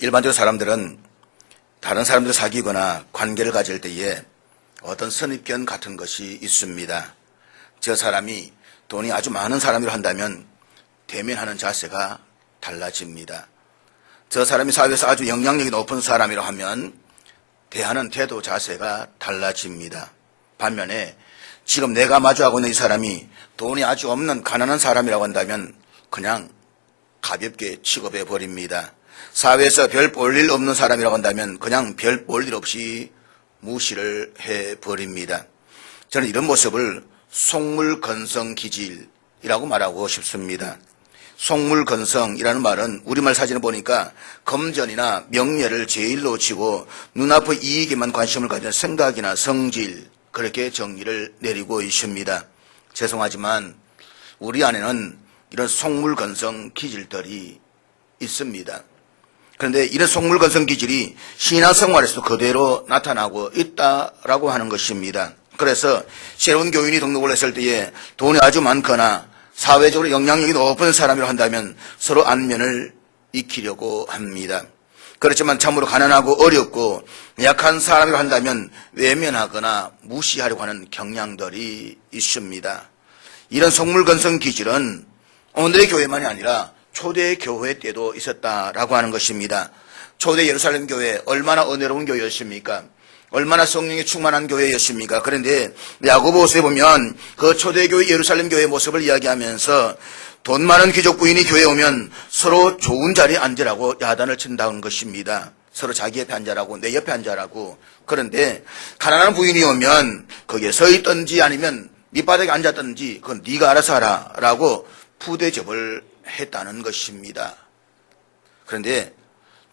일반적으로 사람들은 다른 사람들 사귀거나 관계를 가질 때에 어떤 선입견 같은 것이 있습니다. 저 사람이 돈이 아주 많은 사람이라 한다면 대면하는 자세가 달라집니다. 저 사람이 사회에서 아주 영향력이 높은 사람이라 하면 대하는 태도 자세가 달라집니다. 반면에 지금 내가 마주하고 있는 이 사람이 돈이 아주 없는 가난한 사람이라고 한다면 그냥 가볍게 취급해 버립니다. 사회에서 별 볼 일 없는 사람이라고 한다면 그냥 별 볼 일 없이 무시를 해버립니다. 저는 이런 모습을 속물건성기질이라고 말하고 싶습니다. 속물건성이라는 말은 우리말 사진을 보니까 금전이나 명예를 제일로 치고 눈앞의 이익에만 관심을 가진 생각이나 성질, 그렇게 정의를 내리고 있습니다. 죄송하지만 우리 안에는 이런 속물건성 기질들이 있습니다. 그런데 이런 속물건성 기질이 신앙생활에서도 그대로 나타나고 있다라고 하는 것입니다. 그래서 새로운 교인이 등록을 했을 때에 돈이 아주 많거나 사회적으로 영향력이 높은 사람이라 한다면 서로 안면을 익히려고 합니다. 그렇지만 참으로 가난하고 어렵고 약한 사람이라 한다면 외면하거나 무시하려고 하는 경향들이 있습니다. 이런 속물건성 기질은 오늘의 교회만이 아니라 초대 교회 때도 있었다라고 하는 것입니다. 초대 예루살렘 교회 얼마나 은혜로운 교회였습니까? 얼마나 성령이 충만한 교회였습니까? 그런데 야고보서에 보면 그 초대교회 예루살렘 교회의 모습을 이야기하면서 돈 많은 귀족 부인이 교회에 오면 서로 좋은 자리에 앉으라고 야단을 친다는 것입니다. 서로 자기 옆에 앉으라고, 내 옆에 앉으라고. 그런데 가난한 부인이 오면 거기에 서 있든지 아니면 밑바닥에 앉았든지 그건 네가 알아서 하라 라고 부대접을 했다는 것입니다. 그런데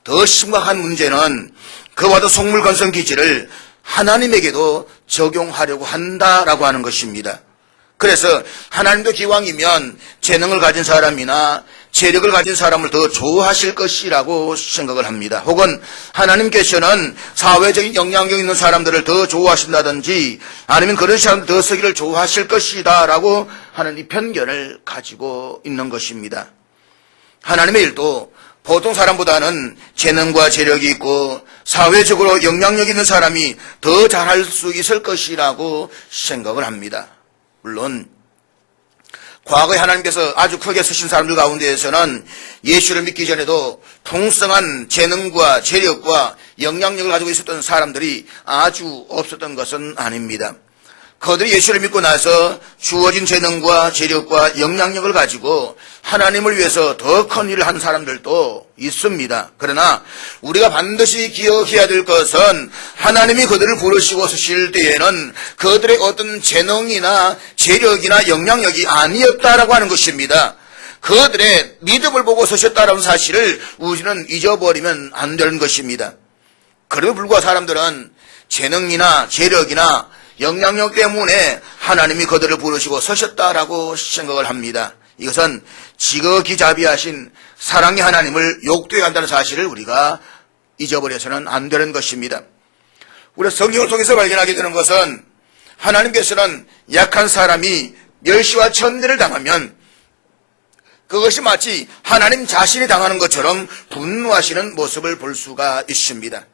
더 심각한 문제는 그와도 속물건성 기질을 하나님에게도 적용하려고 한다라고 하는 것입니다. 그래서 하나님도 기왕이면 재능을 가진 사람이나 재력을 가진 사람을 더 좋아하실 것이라고 생각을 합니다. 혹은 하나님께서는 사회적인 영향력 있는 사람들을 더 좋아하신다든지 아니면 그런 사람들 더 쓰기를 좋아하실 것이다 라고 하는 이 편견을 가지고 있는 것입니다. 하나님의 일도 보통 사람보다는 재능과 재력이 있고 사회적으로 영향력 있는 사람이 더 잘할 수 있을 것이라고 생각을 합니다. 물론 과거에 하나님께서 아주 크게 쓰신 사람들 가운데에서는 예수를 믿기 전에도 풍성한 재능과 재력과 영향력을 가지고 있었던 사람들이 아주 없었던 것은 아닙니다. 그들이 예수를 믿고 나서 주어진 재능과 재력과 영향력을 가지고 하나님을 위해서 더 큰 일을 한 사람들도 있습니다. 그러나 우리가 반드시 기억해야 될 것은 하나님이 그들을 부르시고 쓰실 때에는 그들의 어떤 재능이나 재력이나 영향력이 아니었다라고 하는 것입니다. 그들의 믿음을 보고 쓰셨다라는 사실을 우리는 잊어버리면 안 되는 것입니다. 그럼에도 불구하고 사람들은 재능이나 재력이나 영향력 때문에 하나님이 그들을 부르시고 서셨다라고 생각을 합니다. 이것은 지극히자비하신 사랑의 하나님을 욕되게 한다는 사실을 우리가 잊어버려서는 안 되는 것입니다. 우리가 성경을 통해서 발견하게 되는 것은 하나님께서는 약한 사람이 멸시와 천대를 당하면 그것이 마치 하나님 자신이 당하는 것처럼 분노하시는 모습을 볼 수가 있습니다.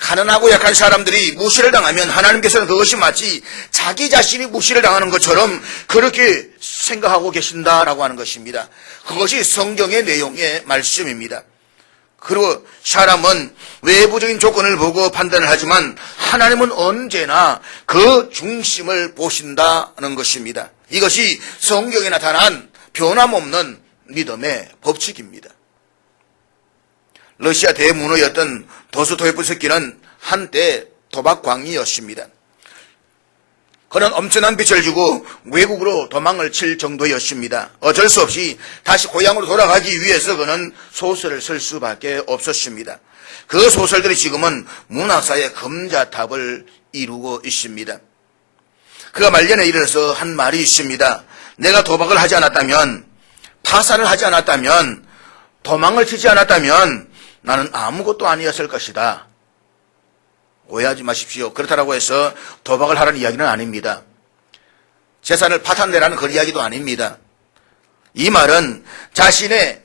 가난하고 약한 사람들이 무시를 당하면 하나님께서는 그것이 마치 자기 자신이 무시를 당하는 것처럼 그렇게 생각하고 계신다라고 하는 것입니다. 그것이 성경의 내용의 말씀입니다. 그리고 사람은 외부적인 조건을 보고 판단을 하지만 하나님은 언제나 그 중심을 보신다는 것입니다. 이것이 성경에 나타난 변함없는 믿음의 법칙입니다. 러시아 대문호였던 도스토옙스키는 한때 도박광이었습니다. 그는 엄청난 빚을 지고 외국으로 도망을 칠 정도였습니다. 어쩔 수 없이 다시 고향으로 돌아가기 위해서 그는 소설을 쓸 수밖에 없었습니다. 그 소설들이 지금은 문학사의 금자탑을 이루고 있습니다. 그가 말년에 이르러서 한 말이 있습니다. 내가 도박을 하지 않았다면, 파산을 하지 않았다면, 도망을 치지 않았다면 나는 아무것도 아니었을 것이다. 오해하지 마십시오. 그렇다고 해서 도박을 하라는 이야기는 아닙니다. 재산을 파탄내라는 그런 이야기도 아닙니다. 이 말은 자신의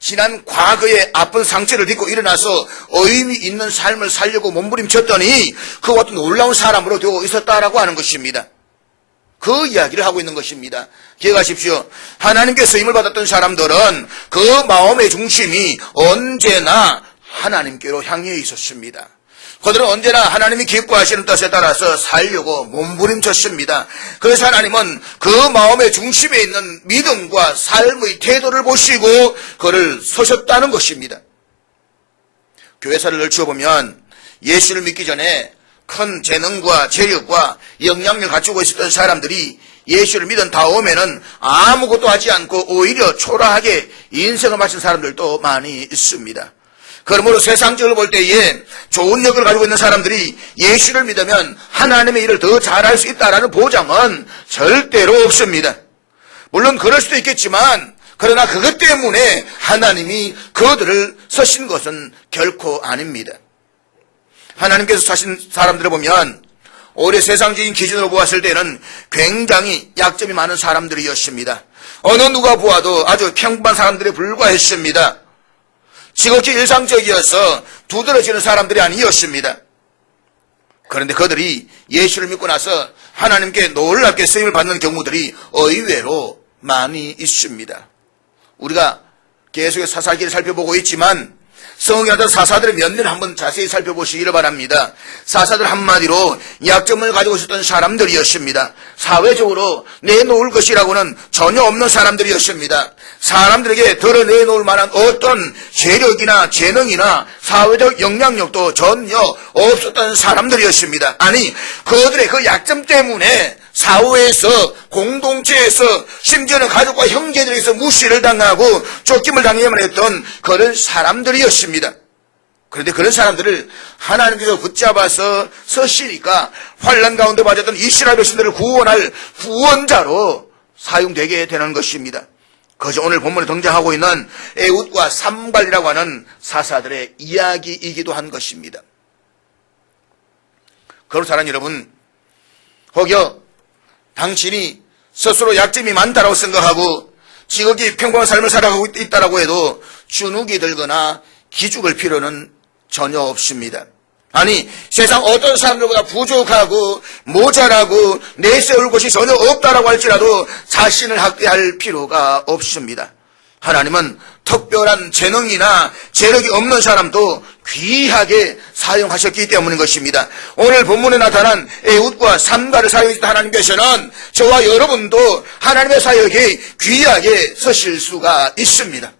지난 과거의 아픈 상처를 딛고 일어나서 의미 있는 삶을 살려고 몸부림쳤더니 그와 같은 놀라운 사람으로 되어 있었다라고 하는 것입니다. 그 이야기를 하고 있는 것입니다. 기억하십시오. 하나님께 쓰임을 받았던 사람들은 그 마음의 중심이 언제나 하나님께로 향해 있었습니다. 그들은 언제나 하나님이 기뻐하시는 뜻에 따라서 살려고 몸부림쳤습니다. 그래서 하나님은 그 마음의 중심에 있는 믿음과 삶의 태도를 보시고 그를 서셨다는 것입니다. 교회사를 걸쳐보면 예수를 믿기 전에 큰 재능과 재력과 영향력을 갖추고 있었던 사람들이 예수를 믿은 다음에는 아무것도 하지 않고 오히려 초라하게 인생을 마친 사람들도 많이 있습니다. 그러므로 세상적으로 볼 때에 좋은 역을 가지고 있는 사람들이 예수를 믿으면 하나님의 일을 더 잘할 수 있다는 보장은 절대로 없습니다. 물론 그럴 수도 있겠지만 그러나 그것 때문에 하나님이 그들을 서신 것은 결코 아닙니다. 하나님께서 사신 사람들을 보면 올해 세상적인 기준으로 보았을 때는 굉장히 약점이 많은 사람들이었습니다. 어느 누가 보아도 아주 평범한 사람들에 불과했습니다. 지극히 일상적이어서 두드러지는 사람들이 아니었습니다. 그런데 그들이 예수를 믿고 나서 하나님께 놀랍게 쓰임을 받는 경우들이 의외로 많이 있습니다. 우리가 계속해서 사사기를 살펴보고 있지만 성경에 나타난 사사들의 면면을 한번 자세히 살펴보시기를 바랍니다. 사사들 한마디로 약점을 가지고 있었던 사람들이었습니다. 사회적으로 내놓을 것이라고는 전혀 없는 사람들이었습니다. 사람들에게 드러내놓을 만한 어떤 재력이나 재능이나 사회적 영향력도 전혀 없었던 사람들이었습니다. 아니, 그들의 그 약점 때문에 사회에서, 공동체에서, 심지어는 가족과 형제들에게서 무시를 당하고 쫓김을 당해야만 했던 그런 사람들이었습니다. 그런데 그런 사람들을 하나님께서 붙잡아서 서시니까 환난 가운데 빠졌던 이스라엘 백성들을 구원할 구원자로 사용되게 되는 것입니다. 그것이 오늘 본문에 등장하고 있는 에훗과 삼갈이라고 하는 사사들의 이야기이기도 한 것입니다. 그럼 사랑 여러분, 혹여 당신이 스스로 약점이 많다라고 생각하고 지극히 평범한 삶을 살아가고 있다라고 해도 주눅이 들거나 기죽을 필요는 전혀 없습니다. 아니, 세상 어떤 사람들보다 부족하고 모자라고 내세울 것이 전혀 없다라고 할지라도 자신을 학대할 필요가 없습니다. 하나님은 특별한 재능이나 재력이 없는 사람도 귀하게 사용하셨기 때문인 것입니다. 오늘 본문에 나타난 에훗과 삼갈을 사용했던 하나님께서는 저와 여러분도 하나님의 사역에 귀하게 서실 수가 있습니다.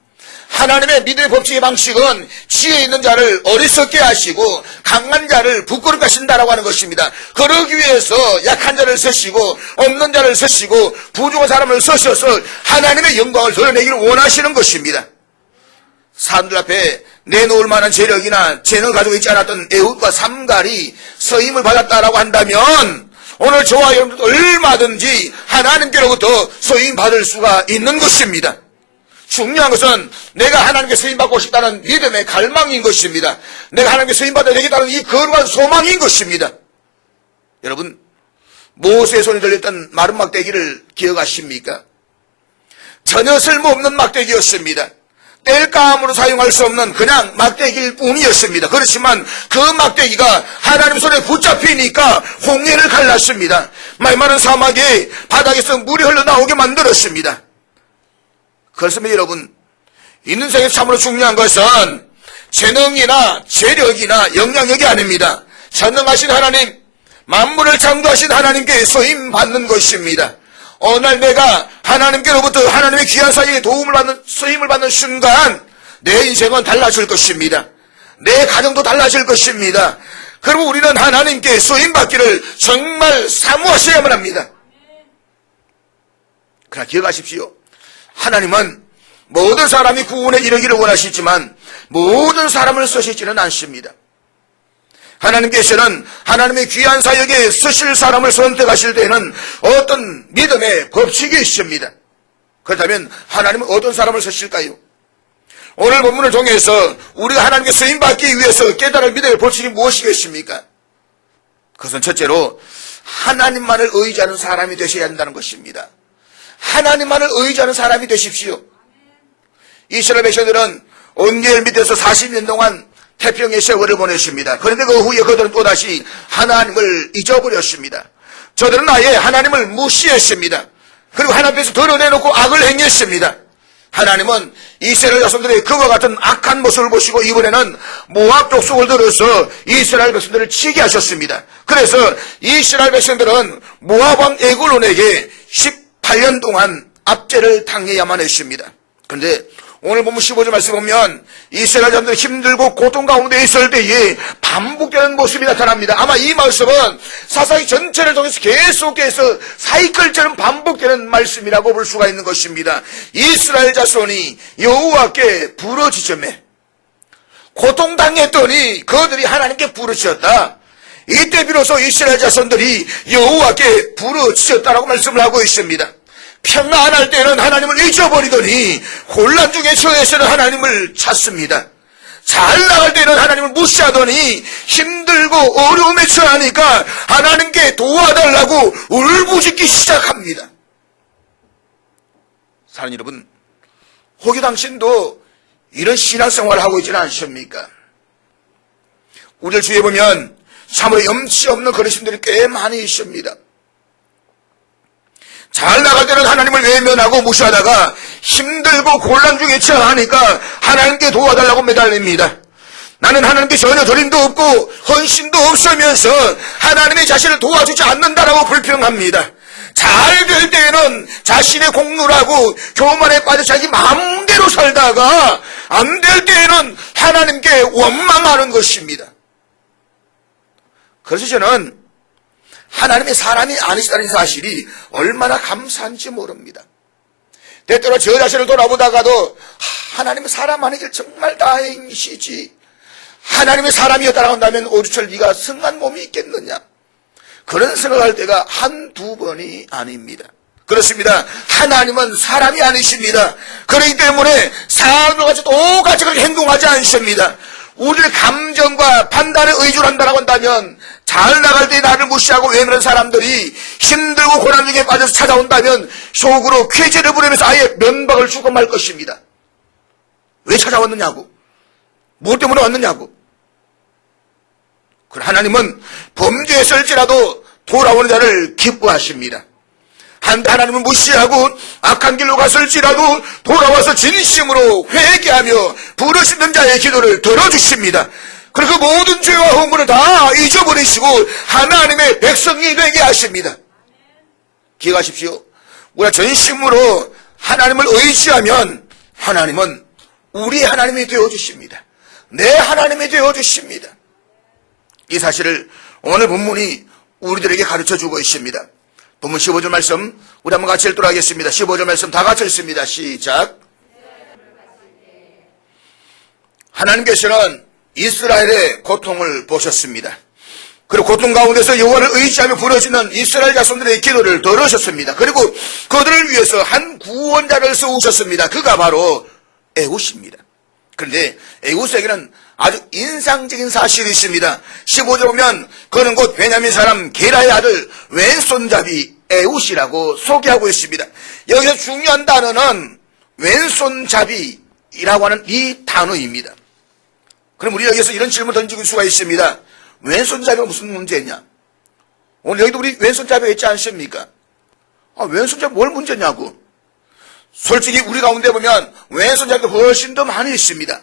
하나님의 믿음의 법칙의 방식은 지혜 있는 자를 어리석게 하시고 강한 자를 부끄럽게 하신다라고 하는 것입니다. 그러기 위해서 약한 자를 쓰시고 없는 자를 쓰시고 부족한 사람을 쓰셔서 하나님의 영광을 드러내기를 원하시는 것입니다. 사람들 앞에 내놓을 만한 재력이나 재능을 가지고 있지 않았던 에훗과 삼갈이 서임을 받았다라고 한다면 오늘 저와 여러분도 얼마든지 하나님께로부터 서임 받을 수가 있는 것입니다. 중요한 것은 내가 하나님께 쓰임받고 싶다는 믿음의 갈망인 것입니다. 내가 하나님께 쓰임받아야 되겠다는 이 거룩한 소망인 것입니다. 여러분, 모세의 손에 들렸던 마른 막대기를 기억하십니까? 전혀 쓸모없는 막대기였습니다. 뗄감으로 사용할 수 없는 그냥 막대기일 뿐이었습니다. 그렇지만 그 막대기가 하나님 손에 붙잡히니까 홍해를 갈랐습니다. 말마른 사막에 바닥에서 물이 흘러나오게 만들었습니다. 그렇습니다. 여러분, 인생에서 참으로 중요한 것은 재능이나 재력이나 영향력이 아닙니다. 전능하신 하나님, 만물을 창조하신 하나님께 쓰임받는 것입니다. 어느 날 내가 하나님께로부터 하나님의 귀한 사역에 도움을 받는, 쓰임을 받는 순간 내 인생은 달라질 것입니다. 내 가정도 달라질 것입니다. 그리고 우리는 하나님께 쓰임받기를 정말 사모하셔야만 합니다. 그러나 기억하십시오. 하나님은 모든 사람이 구원에 이르기를 원하시지만 모든 사람을 쓰시지는 않습니다. 하나님께서는 하나님의 귀한 사역에 쓰실 사람을 선택하실 때는 어떤 믿음의 법칙이 있습니다. 그렇다면 하나님은 어떤 사람을 쓰실까요? 오늘 본문을 통해서 우리가 하나님께 쓰임받기 위해서 깨달을 믿음의 법칙이 무엇이겠습니까? 그것은 첫째로 하나님만을 의지하는 사람이 되셔야 한다는 것입니다. 하나님만을 의지하는 사람이 되십시오. 이스라엘 백성들은 온열 밑에서 40년 동안 태평의 세월을 보냈습니다. 그런데 그 후에 그들은 또다시 하나님을 잊어버렸습니다. 저들은 아예 하나님을 무시했습니다. 그리고 하나님 앞에서 드러내놓고 악을 행했습니다. 하나님은 이스라엘 자손들의 그와 같은 악한 모습을 보시고 이번에는 모압 족속을 들어서 이스라엘 백성들을 치게 하셨습니다. 그래서 이스라엘 백성들은 모압 왕 에글론에게 18년 동안 압제를 당해야만 했습니다. 그런데 오늘 보면 15절 말씀 보면 이스라엘 자손들이 힘들고 고통 가운데 있을 때에 반복되는 모습이 나타납니다. 아마 이 말씀은 사사기 전체를 통해서 계속해서 사이클처럼 반복되는 말씀이라고 볼 수가 있는 것입니다. 이스라엘 자손이 여호와께 부르짖음에 고통당했더니 그들이 하나님께 부르짖었다. 이때 비로소 이스라엘 자손들이 여호와께 부르짖었다라고 말씀을 하고 있습니다. 평안할 때는 하나님을 잊어버리더니 혼란 중에 처해서는 하나님을 찾습니다. 잘 나갈 때는 하나님을 무시하더니 힘들고 어려움에 처하니까 하나님께 도와달라고 울부짖기 시작합니다. 사랑하는 여러분, 혹여 당신도 이런 신앙생활을 하고 있지는 않습니까? 우리들 주위에 보면 참으로 염치 없는 그리스도인들이 꽤 많이 있습니다. 잘 나갈 때는 하나님을 외면하고 무시하다가 힘들고 곤란 중에 처하니까 하나님께 도와달라고 매달립니다. 나는 하나님께 전혀 드림도 없고 헌신도 없으면서 하나님의 자신을 도와주지 않는다라고 불평합니다. 잘 될 때에는 자신의 공로라고 교만에 빠져 자기 마음대로 살다가 안 될 때에는 하나님께 원망하는 것입니다. 그래서 저는 하나님의 사람이 아니시다는 사실이 얼마나 감사한지 모릅니다. 때때로 저 자신을 돌아보다가도 하나님의 사람 아니길 정말 다행이시지. 하나님의 사람이었다라고 한다면 오주철 네가 승한 몸이 있겠느냐. 그런 생각할 때가 한두 번이 아닙니다. 그렇습니다. 하나님은 사람이 아니십니다. 그렇기 때문에 사람과 같이 똑같이 그렇게 행동하지 않습니다. 우리의 감정과 판단에 의존 한다고 한다면 잘 나갈 때 나를 무시하고 외면하는 사람들이 힘들고 고난 중에 빠져서 찾아온다면 속으로 쾌재를 부리면서 아예 면박을 주고 말 것입니다. 왜 찾아왔느냐고. 무엇 때문에 왔느냐고. 그러나 하나님은 범죄했을지라도 돌아오는 자를 기뻐하십니다. 한데 하나님은 무시하고 악한 길로 갔을지라도 돌아와서 진심으로 회개하며 부르짖는 자의 기도를 들어주십니다. 그리고 모든 죄와 허물을 다 잊어버리시고 하나님의 백성이 되게 하십니다. 기억하십시오. 우리가 전심으로 하나님을 의지하면 하나님은 우리 하나님이 되어주십니다. 내 하나님이 되어주십니다. 이 사실을 오늘 본문이 우리들에게 가르쳐주고 있습니다. 본문 15절 말씀 우리 한번 같이 읽도록 하겠습니다. 15절 말씀 다 같이 읽습니다. 시작. 하나님께서는 이스라엘의 고통을 보셨습니다. 그리고 고통 가운데서 여호와를 의지하며 부르짖는 이스라엘 자손들의 기도를 들으셨습니다. 그리고 그들을 위해서 한 구원자를 세우셨습니다. 그가 바로 에훗입니다. 그런데 에훗에게는 아주 인상적인 사실이 있습니다. 15절 보면 그는 곧 베냐민 사람 게라의 아들 왼손잡이 에훗이라고 소개하고 있습니다. 여기서 중요한 단어는 왼손잡이라고 하는 이 단어입니다. 그럼 우리 여기서 이런 질문을 던질 수가 있습니다. 왼손잡이가 무슨 문제냐? 오늘 여기도 우리 왼손잡이가 있지 않습니까? 왼손잡이 뭘 문제냐고. 솔직히 우리 가운데 보면 왼손잡이가 훨씬 더 많이 있습니다.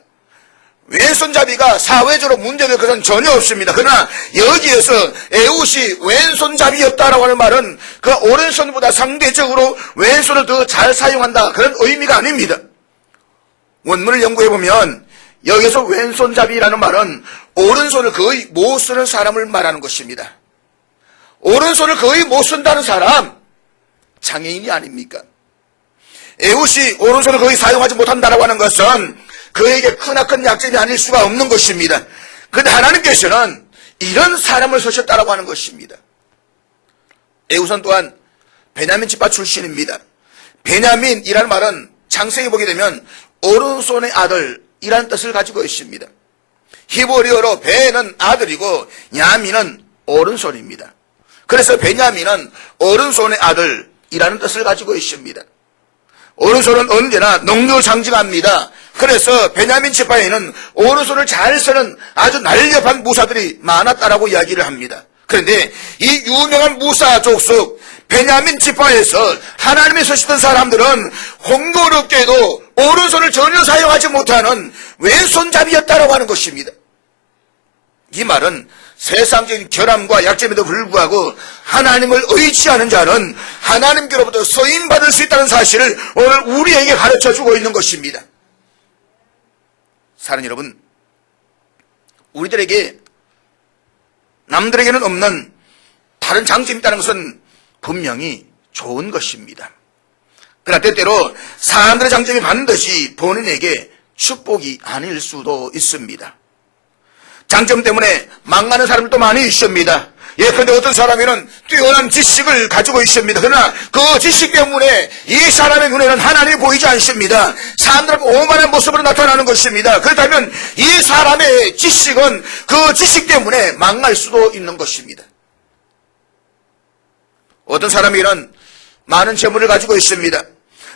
왼손잡이가 사회적으로 문제될 것은 전혀 없습니다. 그러나 여기에서 에훗이 왼손잡이였다라고 하는 말은 그 오른손보다 상대적으로 왼손을 더 잘 사용한다 그런 의미가 아닙니다. 원문을 연구해보면 여기서 왼손잡이라는 말은 오른손을 거의 못 쓰는 사람을 말하는 것입니다. 오른손을 거의 못 쓴다는 사람, 장애인이 아닙니까? 에훗이 오른손을 거의 사용하지 못한다라고 하는 것은 그에게 크나큰 약점이 아닐 수가 없는 것입니다. 그런데 하나님께서는 이런 사람을 쓰셨다라고 하는 것입니다. 에훗은 또한 베냐민 집파 출신입니다. 베냐민이라는 말은 창세기 보게 되면 오른손의 아들이라는 뜻을 가지고 있습니다. 히브리어로 베는 아들이고 야민은 오른손입니다. 그래서 베냐민은 오른손의 아들이라는 뜻을 가지고 있습니다. 오른손은 언제나 능력을 상징합니다. 그래서 베냐민 지파에는 오른손을 잘 쓰는 아주 날렵한 무사들이 많았다라고 이야기를 합니다. 그런데 이 유명한 무사 족속 베냐민 지파에서 하나님의 쓰시던 사람들은 공교롭게도 오른손을 전혀 사용하지 못하는 왼손잡이였다라고 하는 것입니다. 이 말은 세상적인 결함과 약점에도 불구하고 하나님을 의지하는 자는 하나님께로부터 쓰임받을 수 있다는 사실을 오늘 우리에게 가르쳐주고 있는 것입니다. 사랑하는 여러분, 우리들에게 남들에게는 없는 다른 장점이 있다는 것은 분명히 좋은 것입니다. 그러나 때때로 사람들의 장점이 반드시 본인에게 축복이 아닐 수도 있습니다. 장점 때문에 망하는 사람들도 많이 있습니다. 예컨대 어떤 사람에는 뛰어난 지식을 가지고 있습니다. 그러나 그 지식 때문에 이 사람의 눈에는 하나님이 보이지 않습니다. 사람들은 오만한 모습으로 나타나는 것입니다. 그렇다면 이 사람의 지식은 그 지식 때문에 망할 수도 있는 것입니다. 어떤 사람에게는 많은 재물을 가지고 있습니다.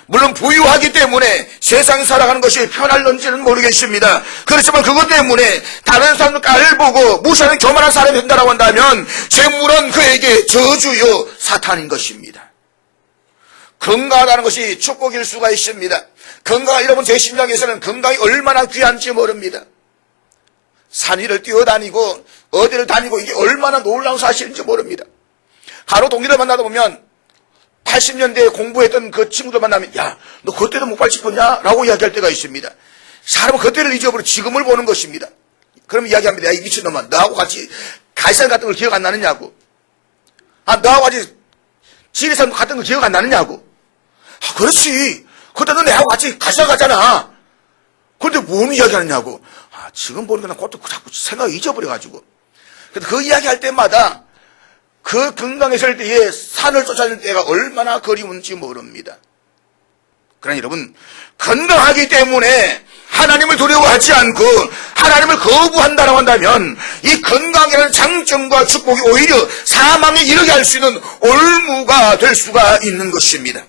물론 부유하기 때문에 세상에 살아가는 것이 편할런지는 모르겠습니다. 그렇지만 그것 때문에 다른 사람들 깔보고 무시하는 교만한 사람이 된다고 한다면 재물은 그에게 저주요 사탄인 것입니다. 건강하다는 것이 축복일 수가 있습니다. 건강한 여러분 제 심장에서는 건강이 얼마나 귀한지 모릅니다. 산 위를 뛰어다니고 어디를 다니고 이게 얼마나 놀라운 사실인지 모릅니다. 하루 동일을 만나다 보면 80년대에 공부했던 그 친구들 만나면 야, 너 그때도 목발 짚었냐? 라고 이야기할 때가 있습니다. 사람은 그때를 잊어버리고 지금을 보는 것입니다. 그럼 이야기합니다. 야, 이 미친놈아, 너하고 같이 가시산 같은 걸 기억 안 나느냐고. 아, 너하고 같이 지리산 같은 걸 기억 안 나느냐고. 아, 그렇지. 그때 너 내하고 같이 가시산 갔잖아. 그런데 뭔 이야기하느냐고. 아, 지금 보니까 나 그것도 자꾸 생각을 잊어버려가지고. 그래서 그 이야기할 때마다 그 건강했을 때에 산을 쫓아낼 때가 얼마나 그리운지 모릅니다. 그러나 여러분, 건강하기 때문에 하나님을 두려워하지 않고 하나님을 거부한다고 한다면 이 건강이라는 장점과 축복이 오히려 사망에 이르게 할 수 있는 올무가 될 수가 있는 것입니다.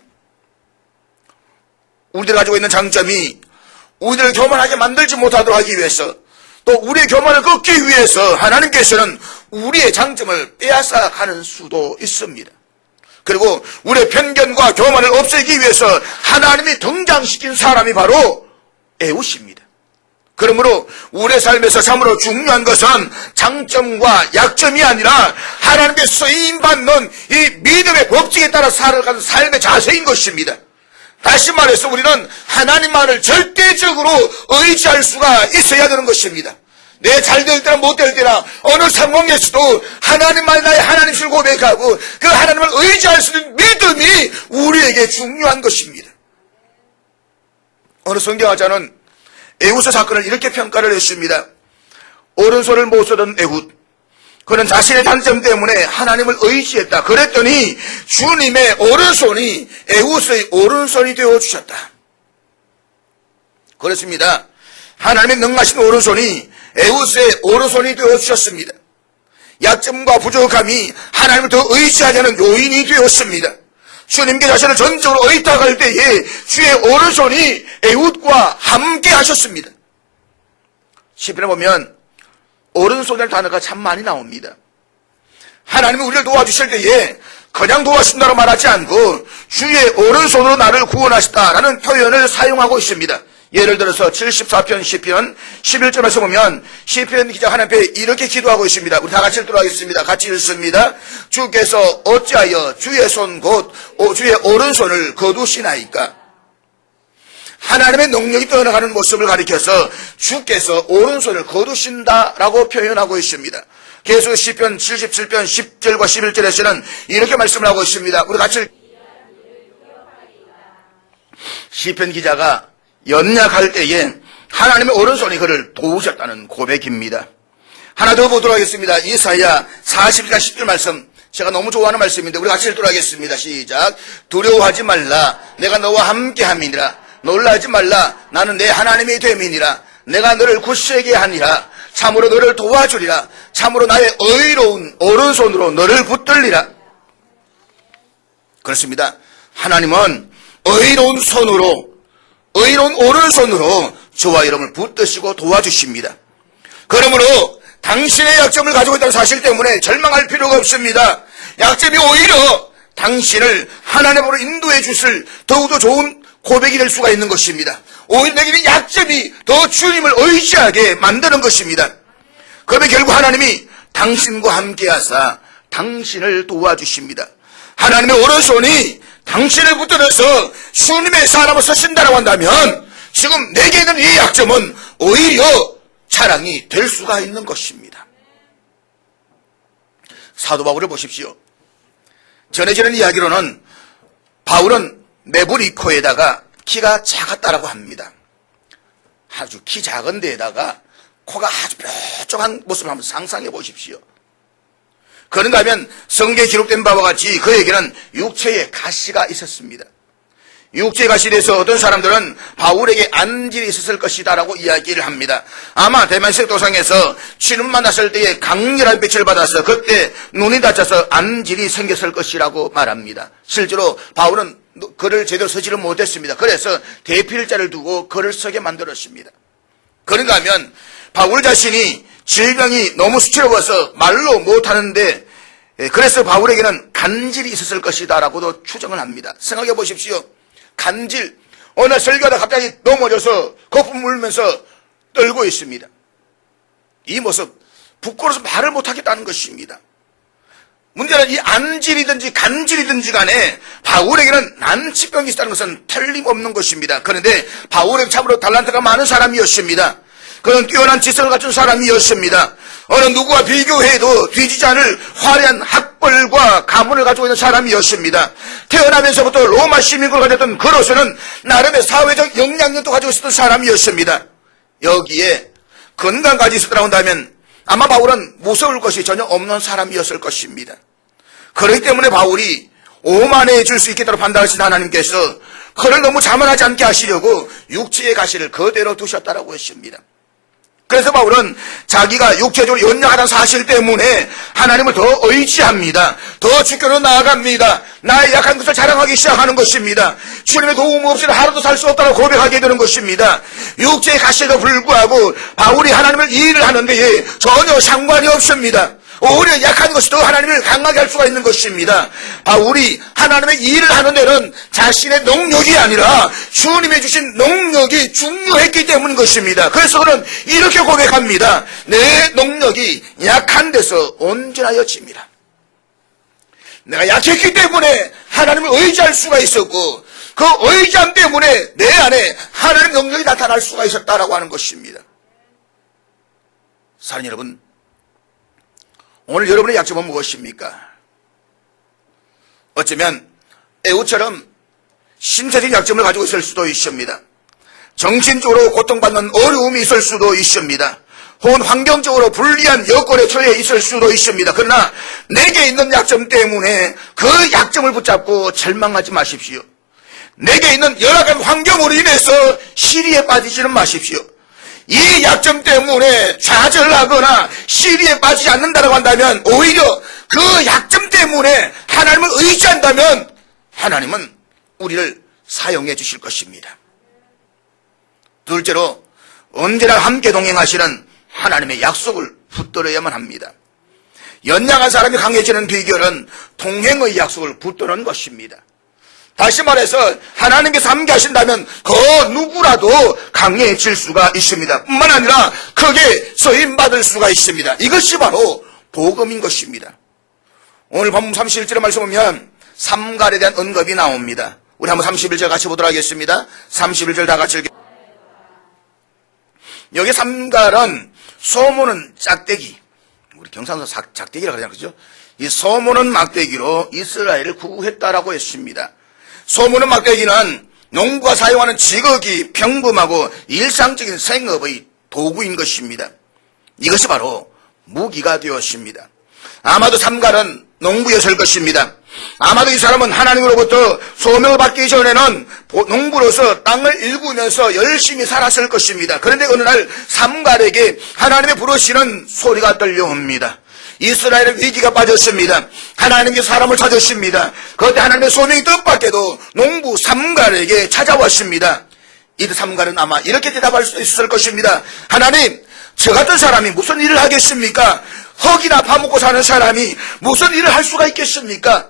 우리들 가지고 있는 장점이 우리들을 교만하게 만들지 못하도록 하기 위해서 또 우리의 교만을 꺾기 위해서 하나님께서는 우리의 장점을 빼앗아 가는 수도 있습니다. 그리고 우리의 편견과 교만을 없애기 위해서 하나님이 등장시킨 사람이 바로 에웃입니다. 그러므로 우리의 삶에서 참으로 중요한 것은 장점과 약점이 아니라 하나님께 쓰임받는 이 믿음의 법칙에 따라 살아가는 삶의 자세인 것입니다. 다시 말해서 우리는 하나님만을 절대적으로 의지할 수가 있어야 되는 것입니다. 내 잘 될 때나 못 될 때나 어느 상황에서도 하나님만 나의 하나님을 고백하고 그 하나님을 의지할 수 있는 믿음이 우리에게 중요한 것입니다. 어느 성경학자는 에훗의 사건을 이렇게 평가를 했습니다. 오른손을 못 쓰던 에훗, 그는 자신의 단점 때문에 하나님을 의지했다. 그랬더니 주님의 오른손이 에훗의 오른손이 되어주셨다. 그렇습니다. 하나님의 능하신 오른손이 에훗의 오른손이 되어주셨습니다. 약점과 부족함이 하나님을 더 의지하게 하는 요인이 되었습니다. 주님께 자신을 전적으로 의탁할 때에 주의 오른손이 에훗과 함께 하셨습니다. 시편에 보면 오른손이라는 단어가 참 많이 나옵니다. 하나님이 우리를 도와주실 때에 그냥 도와준다고 말하지 않고 주의 오른손으로 나를 구원하셨다라는 표현을 사용하고 있습니다. 예를 들어서 74편 시편 11절에서 보면 시편 기자 하나님 앞에 이렇게 기도하고 있습니다. 우리 다 같이 읽도록 하겠습니다. 같이 읽습니다. 주께서 어찌하여 주의 손 곧 주의 오른손을 거두시나이까. 하나님의 능력이 떠나가는 모습을 가리켜서 주께서 오른손을 거두신다라고 표현하고 있습니다. 계속 시편 77편 10절과 11절에서는 이렇게 말씀을 하고 있습니다. 우리 같이 시편 기자가 연약할 때에 하나님의 오른손이 그를 도우셨다는 고백입니다. 하나 더 보도록 하겠습니다. 이사야 40장 10절 말씀, 제가 너무 좋아하는 말씀인데 우리 같이 읽도록 하겠습니다. 시작. 두려워하지 말라. 내가 너와 함께함이니라. 놀라지 말라. 나는 내 하나님이 됨이니라. 내가 너를 굳세게 하니라. 참으로 너를 도와주리라. 참으로 나의 의로운 오른손으로 너를 붙들리라. 그렇습니다. 하나님은 의로운 손으로, 의로운 오른손으로 저와 여러분을 붙드시고 도와주십니다. 그러므로 당신의 약점을 가지고 있다는 사실 때문에 절망할 필요가 없습니다. 약점이 오히려 당신을 하나님으로 인도해 주실 더욱더 좋은 고백이 될 수가 있는 것입니다. 오히려 내게는 약점이 더 주님을 의지하게 만드는 것입니다. 그러면 결국 하나님이 당신과 함께 하사 당신을 도와주십니다. 하나님의 오른손이 당신을 붙들어서 주님의 사람을 쓰신다고 한다면 지금 내게 있는 이 약점은 오히려 자랑이 될 수가 있는 것입니다. 사도 바울을 보십시오. 전해지는 이야기로는 바울은 네브리코에다가 키가 작았다라고 합니다. 아주 키 작은 데에다가 코가 아주 뾰족한 모습을 한번 상상해 보십시오. 그런가 하면 성경에 기록된 바와 같이 그에게는 육체에 가시가 있었습니다. 육체의 가시에 대해서 어떤 사람들은 바울에게 안질이 있었을 것이다 라고 이야기를 합니다. 아마 대만색 도상에서 신을 만났을 때에 강렬한 빛을 받아서 그때 눈이 다쳐서 안질이 생겼을 것이라고 말합니다. 실제로 바울은 글을 제대로 쓰지를 못했습니다. 그래서 대필자를 두고 글을 쓰게 만들었습니다. 그런가 하면 바울 자신이 질병이 너무 수치러워서 말로 못하는데 그래서 바울에게는 간질이 있었을 것이다 라고도 추정을 합니다. 생각해 보십시오. 간질, 어느 날 설교하다 갑자기 넘어져서 거품 물면서 떨고 있습니다. 이 모습 부끄러워서 말을 못하겠다는 것입니다. 문제는 이 안질이든지 간질이든지 간에 바울에게는 난치병이 있다는 것은 틀림없는 것입니다. 그런데 바울은 참으로 달란트가 많은 사람이었습니다. 그는 뛰어난 지성을 갖춘 사람이었습니다. 어느 누구와 비교해도 뒤지지 않을 화려한 학벌과 가문을 가지고 있는 사람이었습니다. 태어나면서부터 로마 시민으로 가졌던 그로서는 나름의 사회적 역량력도 가지고 있었던 사람이었습니다. 여기에 건강까지 있었다고 한다면 아마 바울은 무서울 것이 전혀 없는 사람이었을 것입니다. 그렇기 때문에 바울이 오만해 줄 수 있겠다고 판단하신 하나님께서 그를 너무 자만하지 않게 하시려고 육체의 가시를 그대로 두셨다라고 했습니다. 그래서 바울은 자기가 육체적으로 연약하다는 사실 때문에 하나님을 더 의지합니다. 더 주께로 나아갑니다. 나의 약한 것을 자랑하기 시작하는 것입니다. 주님의 도움 없이는 하루도 살 수 없다고 고백하게 되는 것입니다. 육체의 가시에도 불구하고 바울이 하나님을 일을 하는 데에 전혀 상관이 없습니다. 오히려 약한 것이 더 하나님을 강하게 할 수가 있는 것입니다. 바울이 하나님의 일을 하는 데는 자신의 능력이 아니라 주님이 주신 능력이 중요했기 때문인 것입니다. 그래서 그는 이렇게 고백합니다. 내 능력이 약한 데서 온전하여집니다. 내가 약했기 때문에 하나님을 의지할 수가 있었고 그 의지함 때문에 내 안에 하나님의 능력이 나타날 수가 있었다라고 하는 것입니다. 사랑하는 여러분, 오늘 여러분의 약점은 무엇입니까? 어쩌면 에우처럼 신체적인 약점을 가지고 있을 수도 있습니다. 정신적으로 고통받는 어려움이 있을 수도 있습니다. 혹은 환경적으로 불리한 여건에 처해 있을 수도 있습니다. 그러나 내게 있는 약점 때문에 그 약점을 붙잡고 절망하지 마십시오. 내게 있는 열악한 환경으로 인해서 시리에 빠지지는 마십시오. 이 약점 때문에 좌절하거나 시리에 빠지지 않는다고 한다면 오히려 그 약점 때문에 하나님을 의지한다면 하나님은 우리를 사용해 주실 것입니다. 둘째로 언제나 함께 동행하시는 하나님의 약속을 붙들어야만 합니다. 연약한 사람이 강해지는 비결은 동행의 약속을 붙드는 것입니다. 다시 말해서 하나님께서 함께 하신다면 그 누구라도 강해질 수가 있습니다. 뿐만 아니라 크게 쓰임받을 수가 있습니다. 이것이 바로 복음인 것입니다. 오늘 본문 31절의 말씀 보면 삼갈에 대한 언급이 나옵니다. 우리 한번 31절 같이 보도록 하겠습니다. 31절 다 같이 읽겠습니다. 여기 삼갈은 소모는 짝대기, 우리 경상도 작대기라고 하잖아요. 그죠? 이 소모는 막대기로 이스라엘을 구했다라고 했습니다. 소모는 막대기는 농부가 사용하는 지극히 평범하고 일상적인 생업의 도구인 것입니다. 이것이 바로 무기가 되었습니다. 아마도 삼갈은 농부였을 것입니다. 아마도 이 사람은 하나님으로부터 소명을 받기 전에는 농부로서 땅을 일구면서 열심히 살았을 것입니다. 그런데 어느 날 삼갈에게 하나님의 부르시는 소리가 들려옵니다. 이스라엘의 위기가 빠졌습니다. 하나님께서 사람을 찾으십니다. 그때 하나님의 소명이 뜻밖에도 농부 삼갈에게 찾아왔습니다. 이 삼갈은 아마 이렇게 대답할 수 있을 것입니다. 하나님, 저 같은 사람이 무슨 일을 하겠습니까? 흙이나 파먹고 사는 사람이 무슨 일을 할 수가 있겠습니까?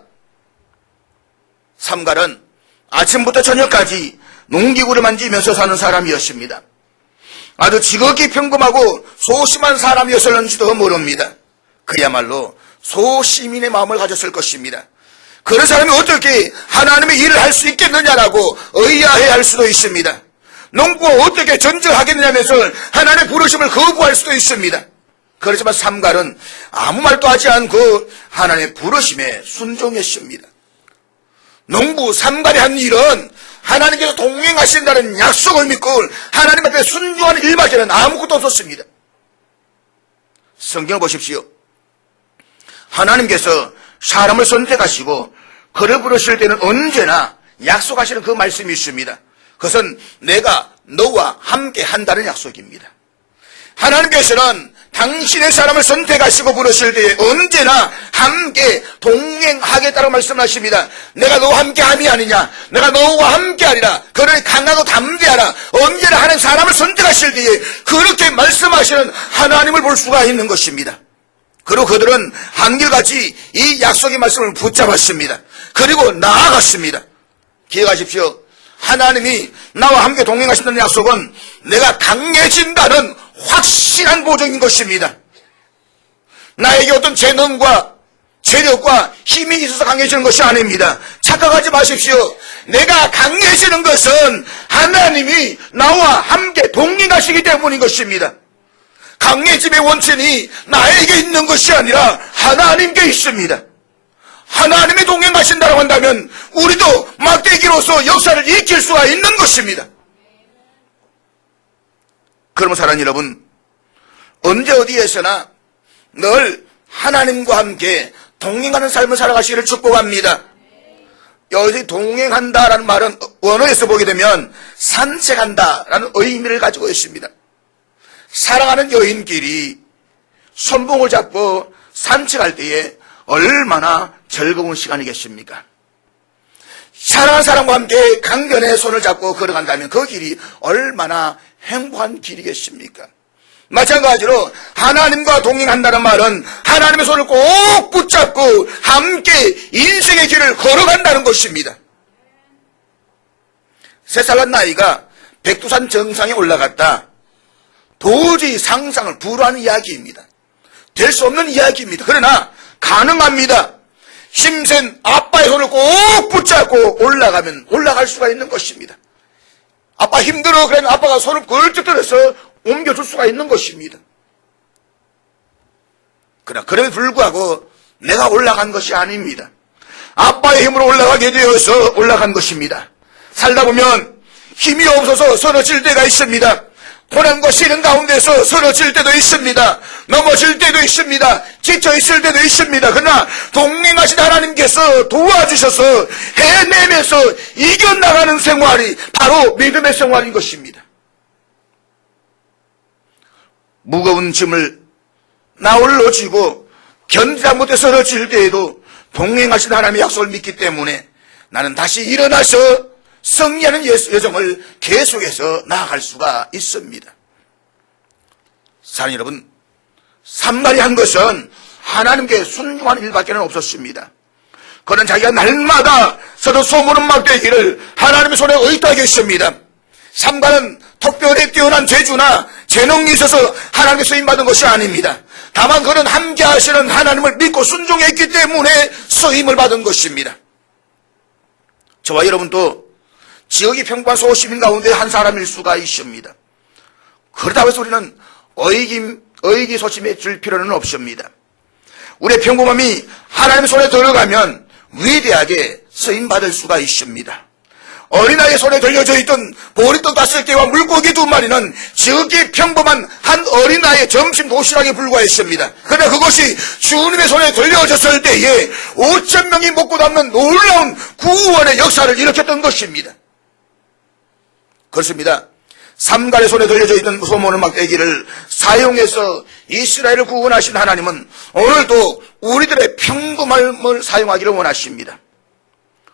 삼갈은 아침부터 저녁까지 농기구를 만지면서 사는 사람이었습니다. 아주 지극히 평범하고 소심한 사람이었을는지도 모릅니다. 그야말로 소시민의 마음을 가졌을 것입니다. 그런 사람이 어떻게 하나님의 일을 할 수 있겠느냐라고 의아해할 수도 있습니다. 농부가 어떻게 전쟁하겠느냐면서 하나님의 부르심을 거부할 수도 있습니다. 그렇지만 삼갈은 아무 말도 하지 않고 하나님의 부르심에 순종했습니다. 농부 삼갈이 한 일은 하나님께서 동행하신다는 약속을 믿고 하나님 앞에 순종하는 일밖에는 아무것도 없었습니다. 성경을 보십시오. 하나님께서 사람을 선택하시고 그를 부르실 때는 언제나 약속하시는 그 말씀이 있습니다. 그것은 내가 너와 함께 한다는 약속입니다. 하나님께서는 당신의 사람을 선택하시고 부르실 때에 언제나 함께 동행하겠다고 말씀하십니다. 내가 너와 함께함이 아니냐, 내가 너와 함께하리라, 그를 강하고 담대하라. 언제나 하는 사람을 선택하실 때에 그렇게 말씀하시는 하나님을 볼 수가 있는 것입니다. 그리고 그들은 한결같이 이 약속의 말씀을 붙잡았습니다. 그리고 나아갔습니다. 기억하십시오. 하나님이 나와 함께 동행하신다는 약속은 내가 강해진다는 확실한 보증인 것입니다. 나에게 어떤 재능과 재력과 힘이 있어서 강해지는 것이 아닙니다. 착각하지 마십시오. 내가 강해지는 것은 하나님이 나와 함께 동행하시기 때문인 것입니다. 강해짐의 원천이 나에게 있는 것이 아니라 하나님께 있습니다. 하나님이 동행하신다고 한다면 우리도 막대기로서 역사를 익힐 수가 있는 것입니다. 그러면 사랑하는 여러분, 언제 어디에서나 늘 하나님과 함께 동행하는 삶을 살아가시기를 축복합니다. 여기서 동행한다라는 말은 원어에서 보게 되면 산책한다라는 의미를 가지고 있습니다. 사랑하는 여인끼리 손봉을 잡고 산책할 때에 얼마나 즐거운 시간이겠습니까? 사랑하는 사람과 함께 강변에 손을 잡고 걸어간다면 그 길이 얼마나 행복한 길이겠습니까? 마찬가지로 하나님과 동행한다는 말은 하나님의 손을 꼭 붙잡고 함께 인생의 길을 걸어간다는 것입니다. 3살 나이가 백두산 정상에 올라갔다. 도저히 상상을 불허하는 이야기입니다. 될 수 없는 이야기입니다. 그러나 가능합니다. 힘센 아빠의 손을 꼭 붙잡고 올라가면 올라갈 수가 있는 것입니다. 아빠 힘들어 그러면 아빠가 손을 걸쭉 들어서 옮겨줄 수가 있는 것입니다. 그러나 그럼에도 불구하고 내가 올라간 것이 아닙니다. 아빠의 힘으로 올라가게 되어서 올라간 것입니다. 살다 보면 힘이 없어서 쓰러질 때가 있습니다. 고난과 시련 가운데서 쓰러질 때도 있습니다. 넘어질 때도 있습니다. 지쳐있을 때도 있습니다. 그러나 동행하신 하나님께서 도와주셔서 해내면서 이겨나가는 생활이 바로 믿음의 생활인 것입니다. 무거운 짐을 나홀로 지고 견디다 못해 쓰러질 때에도 동행하신 하나님의 약속을 믿기 때문에 나는 다시 일어나서 승리하는 여정을 계속해서 나아갈 수가 있습니다. 사랑하는 여러분, 삼갈이 한 것은 하나님께 순종하는 일밖에 없었습니다. 그는 자기가 날마다 서로 소문은 막대기를 하나님의 손에 의탁하게 했습니다. 삼갈은 특별히 뛰어난 재주나 재능이 있어서 하나님께 쓰임받은 것이 아닙니다. 다만 그는 함께 하시는 하나님을 믿고 순종했기 때문에 쓰임을 받은 것입니다. 저와 여러분도 지역이 평범한 소시민 가운데 한 사람일 수가 있습니다. 그렇다고 해서 우리는 의기소침해 줄 필요는 없습니다. 우리의 평범함이 하나님의 손에 들어가면 위대하게 쓰임받을 수가 있습니다. 어린아이의 손에 들려져 있던 보리떡 5개와 물고기 2마리는 지극히 평범한 한 어린아이의 점심 도시락에 불과했습니다. 그러나 그것이 주님의 손에 들려졌을 때에 5,000명이 먹고 남는 놀라운 구원의 역사를 일으켰던 것입니다. 그렇습니다. 삼갈의 손에 들려져 있던 소모는 막대기를 사용해서 이스라엘을 구원하신 하나님은 오늘도 우리들의 평범함을 사용하기를 원하십니다.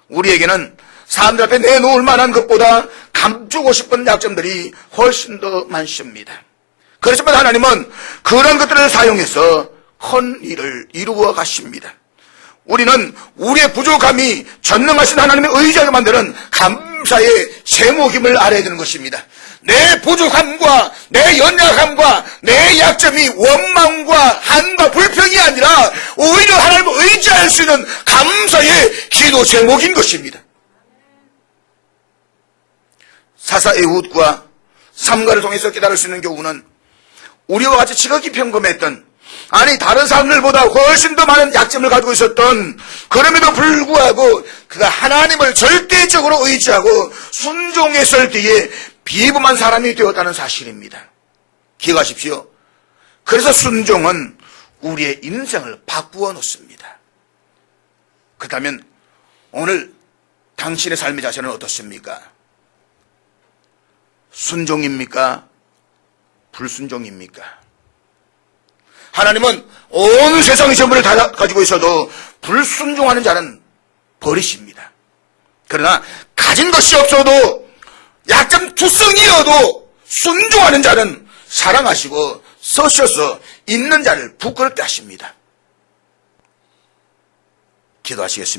우리에게는 사람들 앞에 내놓을 만한 것보다 감추고 싶은 약점들이 훨씬 더 많습니다. 그렇지만 하나님은 그런 것들을 사용해서 큰 일을 이루어 가십니다. 우리는 우리의 부족함이 전능하신 하나님의 의지하게 만드는 감사의 제목임을 알아야 되는 것입니다. 내 부족함과 내 연약함과 내 약점이 원망과 한과 불평이 아니라 오히려 하나님을 의지할 수 있는 감사의 기도 제목인 것입니다. 사사 에훗과 삼가를 통해서 깨달을 수 있는 교훈은 우리와 같이 지극히 평범했던, 아니 다른 사람들보다 훨씬 더 많은 약점을 가지고 있었던, 그럼에도 불구하고 그가 하나님을 절대적으로 의지하고 순종했을 때에 비범한 사람이 되었다는 사실입니다. 기억하십시오. 그래서 순종은 우리의 인생을 바꾸어 놓습니다. 그렇다면 오늘 당신의 삶의 자세는 어떻습니까? 순종입니까? 불순종입니까? 하나님은 온 세상의 전부를 다 가지고 있어도 불순종하는 자는 버리십니다. 그러나 가진 것이 없어도 약점 투성이어도 순종하는 자는 사랑하시고 서셔서 있는 자를 부끄럽게 하십니다. 기도하시겠습니다.